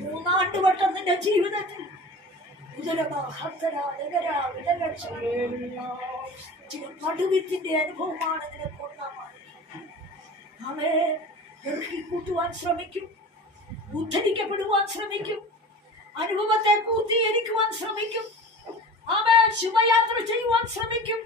മൂന്നാണ്ട് വട്ടം നിന്റെ ജീവിതത്തിൽ ചില പടുവിത്തിന്റെ അനുഭവമാണ് നിനക്ക് ഒന്നാമാണ് അവയെ ഇറക്കിക്കൂട്ടുവാൻ ശ്രമിക്കും ഉദ്ധരിക്കപ്പെടുവാൻ ശ്രമിക്കും അനുഭവത്തെ പൂർത്തീകരിക്കുവാൻ ശ്രമിക്കും അവ ശുഭയാത്ര ചെയ്യുവാൻ ശ്രമിക്കും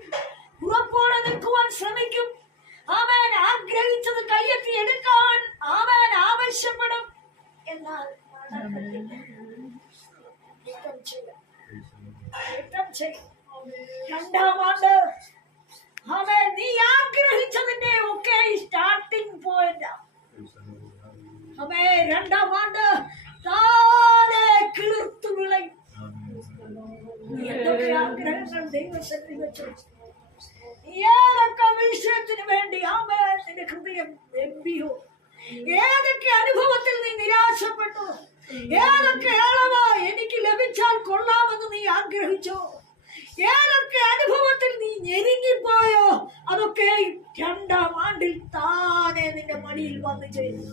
രണ്ടാം ആണ്ട് അവൻ നീ ആഗ്രഹിച്ചതിന്റെ ഒക്കെ സ്റ്റാർട്ടിംഗ് പോയിന്റ് അവേ രണ്ടാം ആണ്ട് താനെ കിളിർത്തു വിളയും. എന്തൊക്കെ ആഗ്രഹങ്ങൾ ദൈവശക്തി വെച്ചു? ഏതൊക്കെ വിഷയത്തിന് വേണ്ടി ആമേ നിന്റെ ഹൃദയം വെമ്പിയോ? ഏതൊക്കെ അനുഭവത്തിൽ നീ നിരാശപ്പെട്ടു? ഏതൊക്കെ അളവ് എനിക്ക് ലഭിച്ചാൽ കൊള്ളാമെന്ന് നീ ആഗ്രഹിച്ചോ? ഏതൊക്കെ അനുഭവത്തിൽ നീ ഞെരുങ്ങിപ്പോയോ? അതൊക്കെ രണ്ടാം ആണ്ടിൽ താനെ നിന്റെ മടിയിൽ വന്നു ചെയ്തു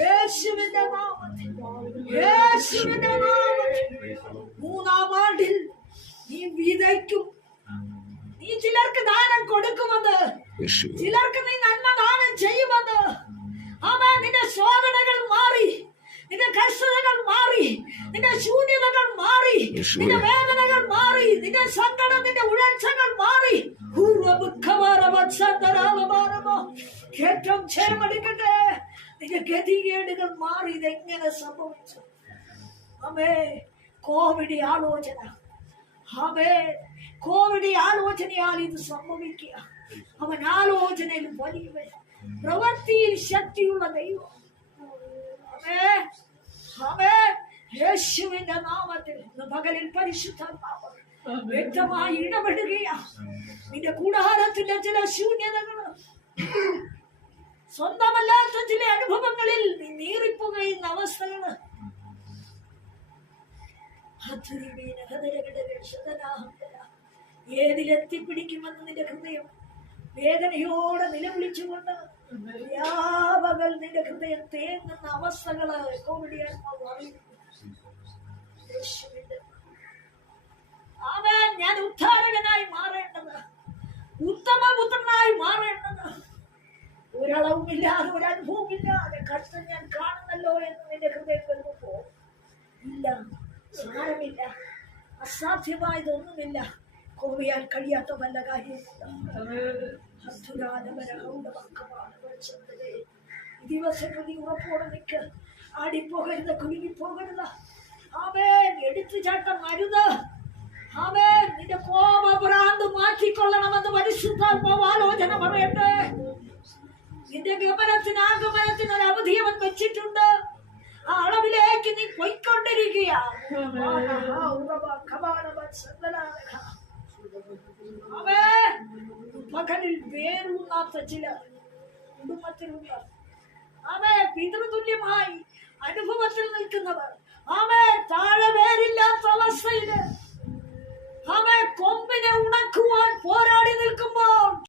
യേശുവിന്റെ നാമത്തിൽ യേശുവിന്റെ നാമത്തിൽ. മൂന്നാം ആണ്ടിൽ നീ വിതയ്ക്കും. നീ ചിലർക്ക് ദാനം കൊടുക്കുമെന്ന് ചിലർക്ക് നീ നന്മ ദാനം ചെയ്യുമെന്ന്. അവ നിന്റെ ശോധനകൾ മാറി. നിന്റെ വേദനകൾ മാറി നിന്റെ സങ്കടം നിന്റെ ഉഴർച്ചകൾ മാറി ഏറ്റവും ക്ഷേമടിക്കട്ടെ നിന്റെ ഗതികേടുകൾ മാറി ഇതെങ്ങനെ സംഭവിച്ചു അമേ കോവിഡ് ആലോചന അവേ കോവിഡ് ആലോചനയാൽ ഇത് സംഭവിക്കുക അവൻ ആലോചനയിൽ വലിയവൻ പ്രവൃത്തിയിൽ ശക്തിയുള്ള ദൈവം അവേ അവേ യേശുവിന്റെ നാമത്തിൽ പകലിൽ പരിശുദ്ധാത്മാവ് വ്യക്തമായി ഇടപെടുകയാ. നിന്റെ കൂടാരത്തിന്റെ ചില ശൂന്യതകൾ സ്വന്തമല്ലാത്ത ചില അനുഭവങ്ങളിൽ നീ നീറിപ്പുകയുന്ന അവസ്ഥകൾ ഏതിലെത്തിപ്പിടിക്കുമെന്ന് നിന്റെ ഹൃദയം വേദനയോടെ നിലവിളിച്ചുകൊണ്ട് വ്യാപകൽ നിന്റെ ഹൃദയം തേങ്ങുന്ന അവസ്ഥകൾ. കോവിഡ് ആത്മാവ് അറിയുന്നു. അവൻ ഞാൻ ഉദ്ധാരകനായി ഉത്തമപുത്രനായി ഞാൻ കാണുന്നല്ലോ എന്ന് നിന്റെ ഇല്ല അസാധ്യമായതൊന്നുമില്ല. കോവിയാൻ കഴിയാത്ത വല്ല കാര്യമുണ്ട് നീ ഉറപ്പോടെ നിൽക്ക് ആടിപ്പോകരുത് കുലുങ്ങിപ്പോകരുത് വെച്ചിട്ടുണ്ട്. ആ നീ അവേ പിതൃതുല്യമായി അനുഭവത്തിൽ നിൽക്കുന്നവർ. അവേ